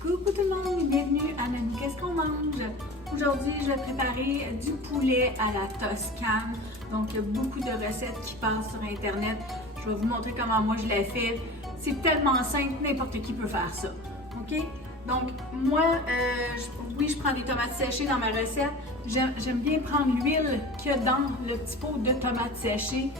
Coucou tout le monde, bienvenue à Nani Qu'est-ce qu'on mange? Aujourd'hui, je vais préparer du poulet à la Toscane. Donc, il y a beaucoup de recettes qui passent sur Internet. Je vais vous montrer comment moi je l'ai fait. C'est tellement simple, n'importe qui peut faire ça. OK? Donc, moi, oui, je prends des tomates séchées dans ma recette. J'aime bien prendre l'huile qu'il y a dans le petit pot de tomates séchées.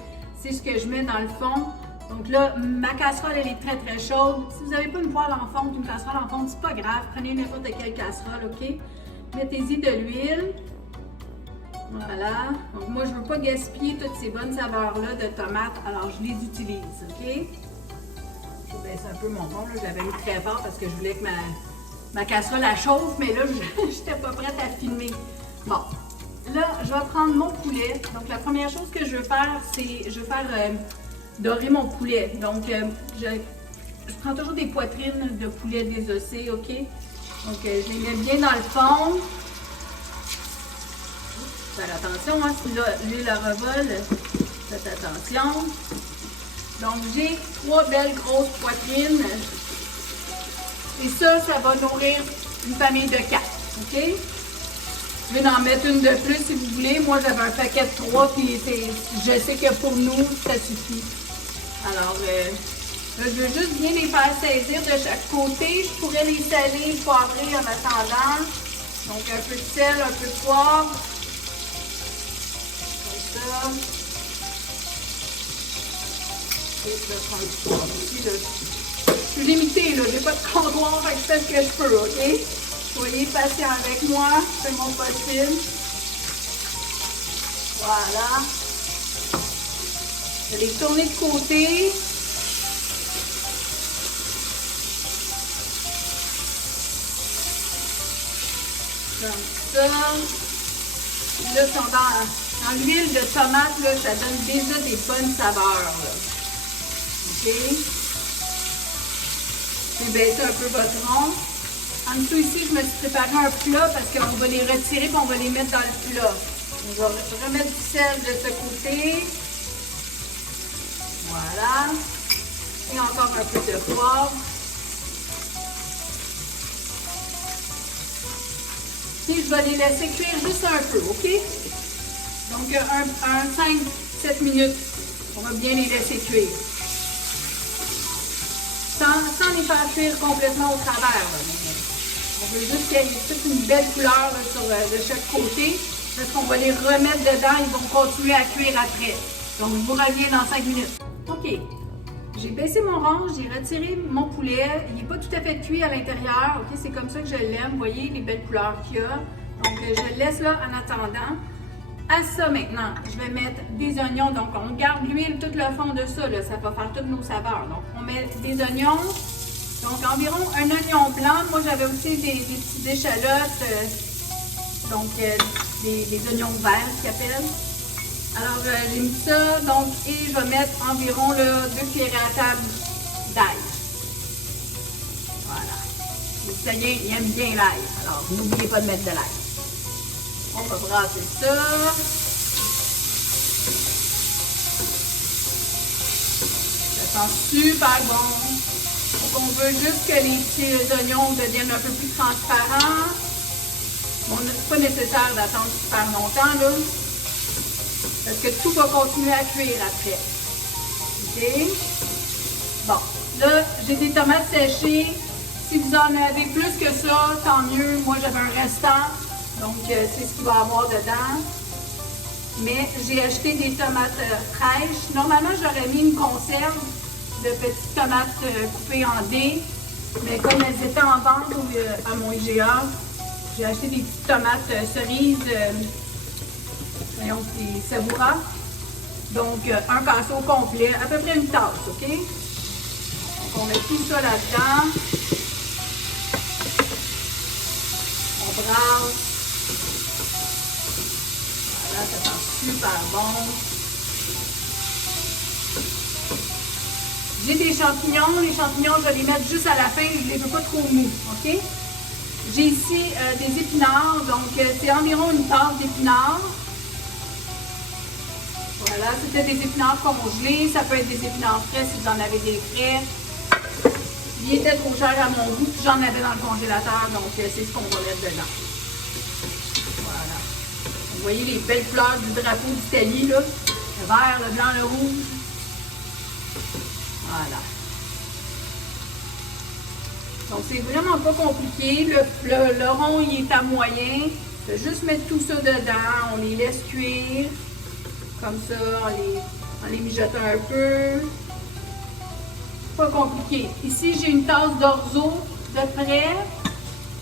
C'est ce que je mets dans le fond. Donc là, ma casserole, elle est très très chaude. Si vous n'avez pas une poêle en fonte, une casserole en fonte, c'est pas grave. Prenez n'importe quelle casserole, OK? Mettez-y de l'huile. Voilà. Donc moi, je ne veux pas gaspiller toutes ces bonnes saveurs-là de tomates, alors je les utilise, OK? Je vais baisser un peu mon fond, là. Je l'avais mis très fort parce que je voulais que ma casserole la chauffe, mais là, je n'étais pas prête à filmer. Bon. Là, je vais prendre mon poulet. Donc la première chose que je veux faire, c'est dorer mon poulet. Donc, je prends toujours des poitrines de poulet désossées, OK? Donc, je les mets bien dans le fond. Faites attention, hein, si l'huile revole, faites attention. Donc, j'ai 3 belles grosses poitrines. Et ça va nourrir une famille de 4, OK? Je vais en mettre une de plus si vous voulez. Moi, j'avais un paquet de 3, puis je sais que pour nous, ça suffit. Alors, là, je veux juste bien les faire saisir de chaque côté. Je pourrais les saler, poivrer en attendant. Donc, un peu de sel, un peu de poivre. Comme ça. Et je vais prendre du poivre ici, là. Je suis limitée, là. J'ai pas de comptoir, fait que je fais ce que je peux, OK? Soyez patient avec moi. Je fais mon possible. Voilà. Je vais les tourner de côté. Comme ça. Là, ils sont dans l'huile de tomate, là, ça donne déjà des bonnes saveurs. Là. OK? Je vais baisser un peu votre rond. En dessous ici, je me suis préparé un plat parce qu'on va les retirer et on va les mettre dans le plat. On va remettre du sel de ce côté. Voilà. Et encore un peu de poivre. Puis je vais les laisser cuire juste un peu, OK? Donc un 5-7 minutes. On va bien les laisser cuire. Sans les faire cuire complètement au travers. Là. On veut juste qu'il y ait toute une belle couleur là, de chaque côté. Parce qu'on va les remettre dedans, ils vont continuer à cuire après. Donc je vous reviens dans 5 minutes. OK. J'ai baissé mon range, j'ai retiré mon poulet. Il n'est pas tout à fait cuit à l'intérieur. OK, c'est comme ça que je l'aime. Vous voyez les belles couleurs qu'il y a. Donc, je le laisse là en attendant. À ça, maintenant, je vais mettre des oignons. Donc, on garde l'huile tout le fond de ça. Là, ça va faire toutes nos saveurs. Donc, on met des oignons. Donc, environ un oignon blanc. Moi, j'avais aussi des petites échalotes. Donc, des oignons verts, qu'ils appellent. Alors, j'ai mis ça, donc, et je vais mettre environ là, 2 cuillères à table d'ail. Voilà. Les Italiens, ils aiment bien l'ail. Alors, n'oubliez pas de mettre de l'ail. On va brasser ça. Ça sent super bon. Donc, on veut juste que les petits oignons deviennent un peu plus transparents. Bon, c'est pas nécessaire d'attendre super longtemps, là. Parce que tout va continuer à cuire après. OK? Bon, là, j'ai des tomates séchées. Si vous en avez plus que ça, tant mieux. Moi, j'avais un restant. Donc, c'est ce qu'il va y avoir dedans. Mais j'ai acheté des tomates fraîches. Normalement, j'aurais mis une conserve de petites tomates coupées en dés. Mais comme elles étaient en vente à mon IGA, j'ai acheté des petites tomates cerises. Voyons, c'est savoura. Donc, un casseau complet, à peu près une tasse, OK? Donc, on met tout ça là-dedans. On brasse. Voilà, ça sent super bon. J'ai des champignons. Les champignons, je vais les mettre juste à la fin. Je ne les veux pas trop mous, OK? J'ai ici des épinards. Donc, c'est environ une tasse d'épinards. Voilà, c'était des épinards congelés. Ça peut être des épinards frais si vous en avez des frais. il était trop cher à mon goût, puis j'en avais dans le congélateur, donc c'est ce qu'on va mettre dedans. Voilà. Vous voyez les belles fleurs du drapeau d'Italie, là. Le vert, le blanc, le rouge. Voilà. Donc, c'est vraiment pas compliqué. Le rond, il est à moyen. Je vais juste mettre tout ça dedans. On les laisse cuire. Comme ça, on les mijote un peu. Pas compliqué. Ici, j'ai une tasse d'orzo de près.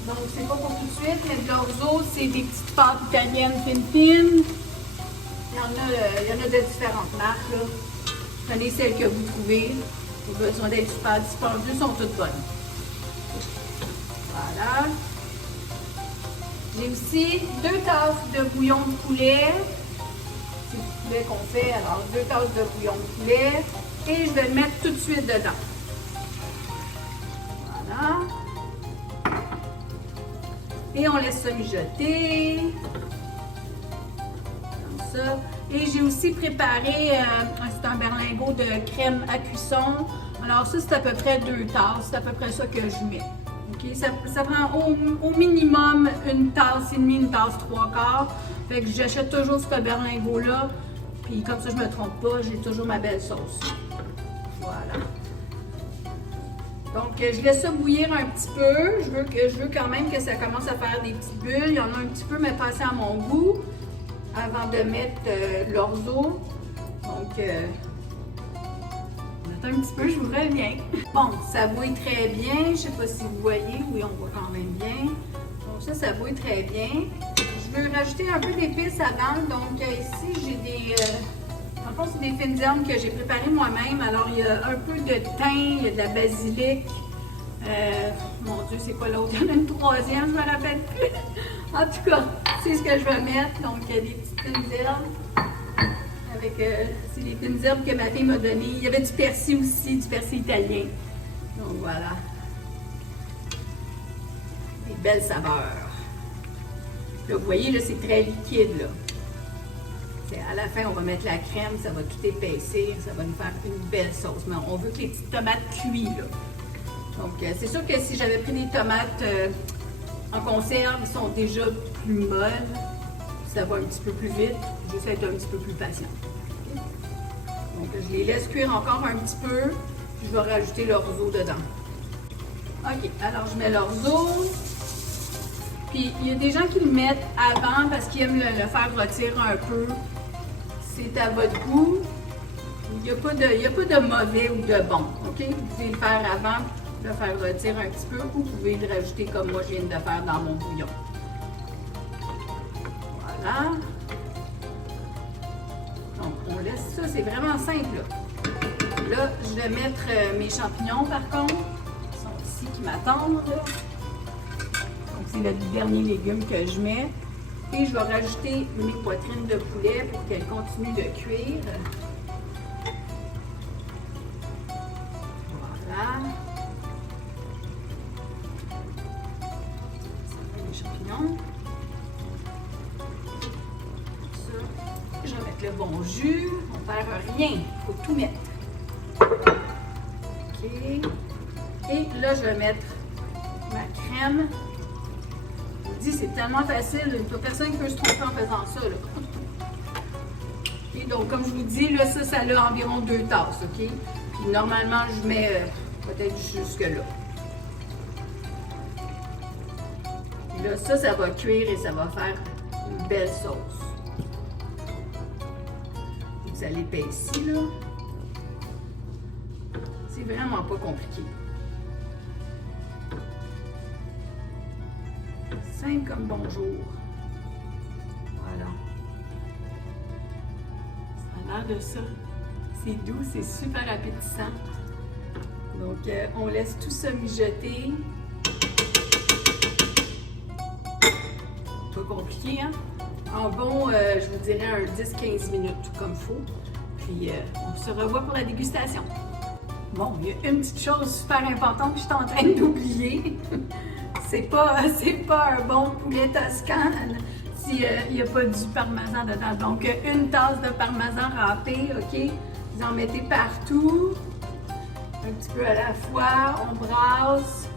Donc, c'est pas pour tout de suite. Mais de l'orzo, c'est des petites pâtes italiennes fines. Il y en a de différentes marques, là. Prenez celles que vous trouvez. Pas besoin d'être super dispendieux, sont toutes bonnes. Voilà. J'ai aussi 2 tasses de bouillon de poulet. C'est du poulet qu'on fait, alors 2 tasses de bouillon de poulet. Et je vais le mettre tout de suite dedans. Voilà. Et on laisse ça mijoter. Comme ça. Et j'ai aussi préparé c'est un berlingot de crème à cuisson. Alors ça, c'est à peu près 2 tasses. C'est à peu près ça que je mets. Okay? Ça prend au minimum une tasse et demie, une tasse 3/4. Fait que j'achète toujours ce berlingot-là. Puis comme ça, je ne me trompe pas, j'ai toujours ma belle sauce. Voilà. Donc, je laisse ça bouillir un petit peu. Je veux quand même que ça commence à faire des petites bulles. Il y en a un petit peu, mais pas assez à mon goût. Avant de mettre l'orzo. Donc, attends un petit peu, je vous reviens. Bon, ça bouille très bien. Je ne sais pas si vous voyez. Oui, on voit quand même bien. Donc ça bouille très bien. Je veux rajouter un peu d'épices avant. Donc, ici, j'ai des... en fond, c'est des fines herbes que j'ai préparées moi-même. Alors, il y a un peu de thym, il y a de la basilic. Mon Dieu, c'est quoi l'autre? Il y en a une troisième, je ne me rappelle plus. En tout cas, c'est ce que je vais mettre. Donc, il y a des petites fines herbes. Avec, c'est les fines herbes que ma fille m'a données. Il y avait du persil aussi, du persil italien. Donc, voilà. Des belles saveurs. Là, vous voyez, là, c'est très liquide, là. À la fin, on va mettre la crème, ça va tout épaissir, ça va nous faire une belle sauce. Mais on veut que les petites tomates cuisent, là. Donc, c'est sûr que si j'avais pris des tomates en conserve, ils sont déjà plus molles. Ça va un petit peu plus vite. J'essaie d'être un petit peu plus patient. Okay? Donc, je les laisse cuire encore un petit peu. Puis, je vais rajouter l'orzo dedans. OK, alors je mets l'orzo. Puis, il y a des gens qui le mettent avant parce qu'ils aiment le faire rôtir un peu. C'est à votre goût. Il n'y a pas de mauvais ou de bon. OK? Vous pouvez le faire avant, le faire rôtir un petit peu, ou vous pouvez le rajouter comme moi je viens de le faire dans mon bouillon. Voilà. Donc, on laisse ça. C'est vraiment simple. Là, je vais mettre mes champignons, par contre. Ils sont ici qui m'attendent. Donc, c'est le dernier légume que je mets. Et je vais rajouter mes poitrines de poulet pour qu'elles continuent de cuire. Voilà. Ça fait les champignons. Ça. Je vais mettre le bon jus. On ne perd rien. Il faut tout mettre. OK. Et là, je vais mettre ma crème. C'est tellement facile, il n'y a personne qui peut se tromper en faisant ça. Là. Et donc, comme je vous dis, là, ça a environ 2 tasses, OK? Puis, normalement, je mets peut-être jusque-là. Et là, ça va cuire et ça va faire une belle sauce. Vous allez l'épaissir, là. C'est vraiment pas compliqué. Simple comme bonjour. Voilà. Ça a l'air de ça. C'est doux, c'est super appétissant. Donc, on laisse tout ça mijoter. Pas compliqué, hein? En bon, je vous dirais un 10-15 minutes, tout comme il faut. Puis, on se revoit pour la dégustation. Bon, il y a une petite chose super importante que je suis en train d'oublier. C'est pas un bon poulet toscan s'il n'y a pas du parmesan dedans. Donc, une tasse de parmesan râpé, OK? Vous en mettez partout. Un petit peu à la fois, on brasse.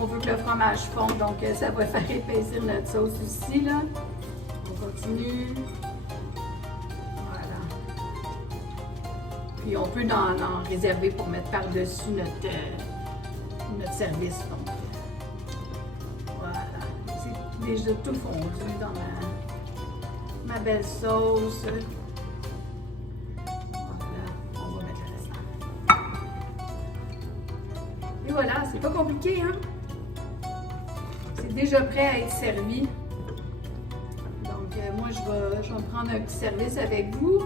On veut que le fromage fonde, donc ça va faire épaissir notre sauce aussi, là. On continue. Voilà. Puis on peut en réserver pour mettre par-dessus notre service. Donc, voilà. C'est déjà tout fondu dans ma belle sauce. Voilà. On va mettre le restant. Et voilà, c'est pas compliqué, hein? C'est déjà prêt à être servi. Donc, moi, je vais me prendre un petit service avec vous.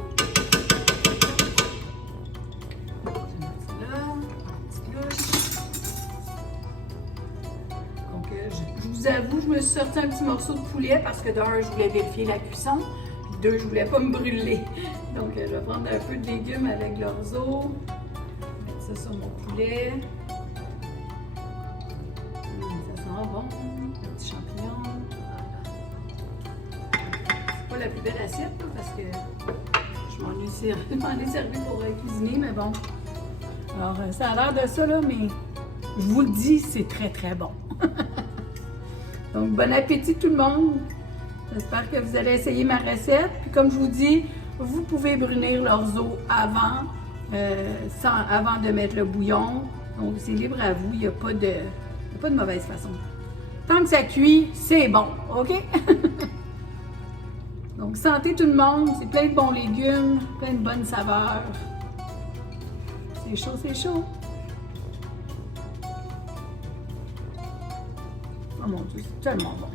Je vais mettre ça là, une petite louche. Donc, je vous avoue, je me suis sorti un petit morceau de poulet parce que d'un, je voulais vérifier la cuisson. Puis deux, je voulais pas me brûler. Donc, je vais prendre un peu de légumes avec l'orzo. Mettre ça sur mon poulet. Ça sent bon. Un petit champignon. Voilà. C'est pas la plus belle assiette là, parce que je m'en ai servi pour cuisiner, mais bon. Alors, ça a l'air de ça, là, mais je vous le dis, c'est très, très bon. Donc, bon appétit tout le monde. J'espère que vous allez essayer ma recette. Puis, comme je vous dis, vous pouvez brunir l'orzo avant, avant de mettre le bouillon. Donc, c'est libre à vous. Il n'y a pas de mauvaise façon. Tant que ça cuit, c'est bon, OK? Donc, santé tout le monde. C'est plein de bons légumes, plein de bonnes saveurs. C'est chaud, c'est chaud. Oh mon Dieu, c'est tellement bon.